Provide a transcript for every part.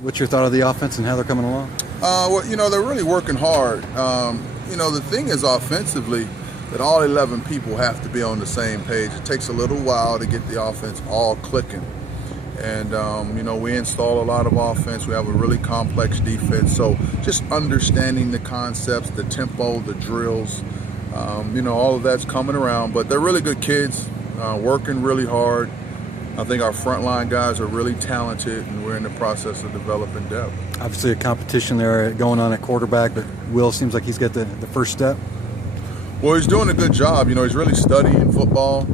What's your thought of the offense and how they're coming along? Well, they're really working hard. The thing is offensively that all 11 people have to be on the same page. It takes a little while to get the offense all clicking. And, we install a lot of offense. We have a really complex defense. So just understanding the concepts, the tempo, the drills, all of that's coming around. But they're really good kids, working really hard. I think our frontline guys are really talented, and we're in the process of developing depth. Obviously a competition there going on at quarterback, but Will seems like he's got the first step. Well, he's doing a good job. He's really studying football.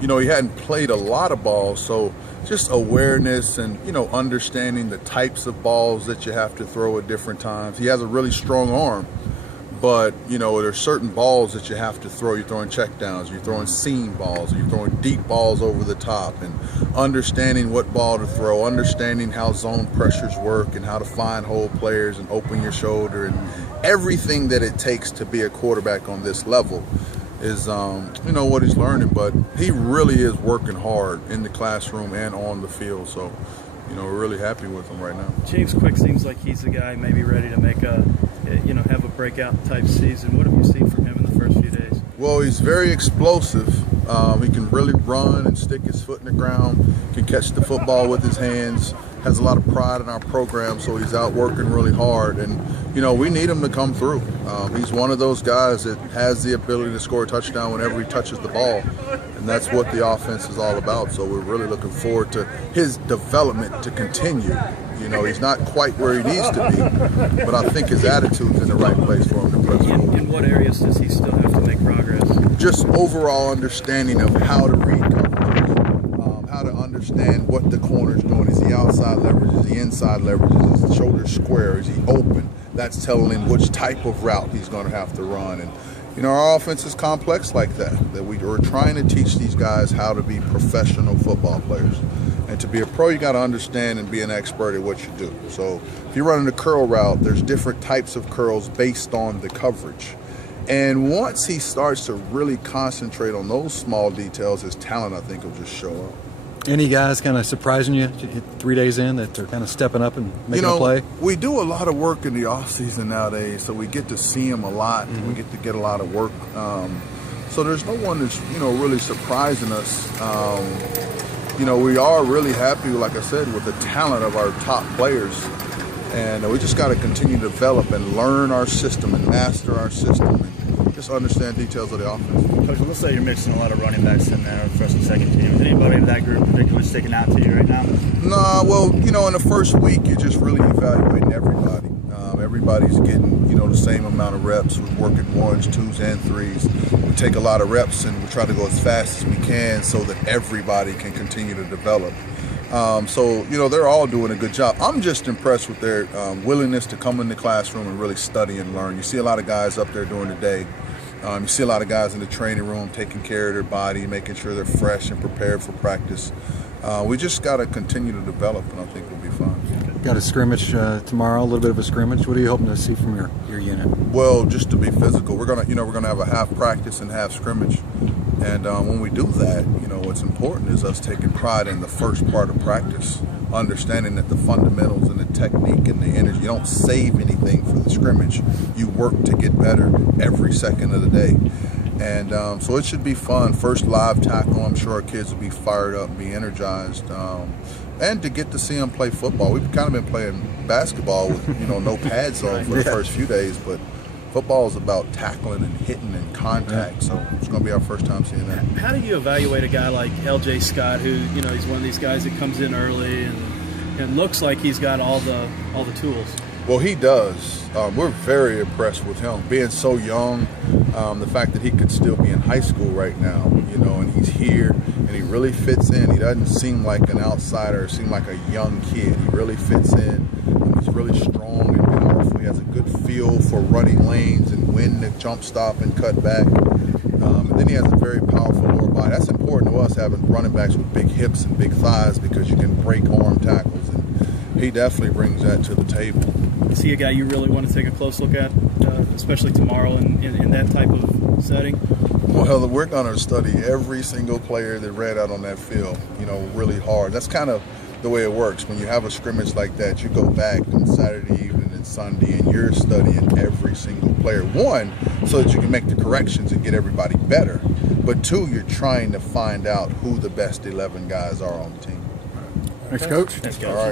He hadn't played a lot of balls, so just awareness and, understanding the types of balls that you have to throw at different times. He has a really strong arm. But, there's certain balls that you have to throw. You're throwing checkdowns, you're throwing seam balls, you're throwing deep balls over the top, and understanding what ball to throw, understanding how zone pressures work and how to find hole players and open your shoulder, and everything that it takes to be a quarterback on this level is, what he's learning. But he really is working hard in the classroom and on the field. So, we're really happy with him right now. James Quick seems like he's the guy maybe ready to make have a breakout type season. What have you seen from him in the first few days? Well, he's very explosive. He can really run and stick his foot in the ground, can catch the football with his hands, has a lot of pride in our program, so he's out working really hard. And, we need him to come through. He's one of those guys that has the ability to score a touchdown whenever he touches the ball, and that's what the offense is all about. So we're really looking forward to his development to continue. He's not quite where he needs to be, but I think his attitude's in the right place for him to press forward. In what areas does he still have to make progress? Just overall understanding of how to read coverages, how to understand what the corner's doing. Is he outside leverage? Is he inside leverage? Is his shoulder square? Is he open? That's telling him which type of route he's going to have to run. And our offense is complex like that we're trying to teach these guys how to be professional football players. And to be a pro, you got to understand and be an expert at what you do. So if you're running a curl route, there's different types of curls based on the coverage. And once he starts to really concentrate on those small details, his talent, I think, will just show up. Any guys kind of surprising you 3 days in that they're kind of stepping up and making a play? We do a lot of work in the off season nowadays, so we get to see them a lot. Mm-hmm. We get to get a lot of work. So there's no one that's really surprising us. We are really happy, like I said, with the talent of our top players. And we just got to continue to develop and learn our system and master our system and just understand details of the offense. Coach, let's say you're mixing a lot of running backs in there, first and second team. Is anybody in that group particularly sticking out to you right now? Nah, well, in the first week, you're just really evaluating everybody. Everybody's getting, the same amount of reps. We're working ones, twos, and threes. We take a lot of reps and we try to go as fast as we can so that everybody can continue to develop. They're all doing a good job. I'm just impressed with their willingness to come in the classroom and really study and learn. You see a lot of guys up there during the day. You see a lot of guys in the training room taking care of their body, making sure they're fresh and prepared for practice. We just got to continue to develop, and I think we'll be fine. Got a scrimmage tomorrow, a little bit of a scrimmage. What are you hoping to see from your unit? Well, just to be physical. We're gonna have a half practice and half scrimmage. And when we do that, what's important is us taking pride in the first part of practice, understanding that the fundamentals and the technique and the energy, you don't save anything for the scrimmage. You work to get better every second of the day. And so it should be fun. First live tackle, I'm sure our kids will be fired up, be energized. And to get to see them play football. We've kind of been playing basketball with, no pads on for the first few days, but football is about tackling and hitting and contact, so it's going to be our first time seeing that. How do you evaluate a guy like L.J. Scott, who he's one of these guys that comes in early and looks like he's got all the tools? Well, he does. We're very impressed with him being so young. The fact that he could still be in high school right now, and he's here and he really fits in. He doesn't seem like an outsider, seem like a young kid. He really fits in. He's really strong and powerful. He has a good feel for running lanes and when to jump stop and cut back. And then he has a very powerful lower body. That's important to us, having running backs with big hips and big thighs, because you can break arm tackles. And he definitely brings that to the table. Is he a guy you really want to take a close look at, especially tomorrow in that type of setting? Well, we're going to study every single player that ran out on that field, really hard. That's kind of the way it works. When you have a scrimmage like that, you go back on Saturday evening and Sunday, and you're studying every single player. One, so that you can make the corrections and get everybody better. But two, you're trying to find out who the best 11 guys are on the team. Thanks, Coach. Thanks, Coach. All right.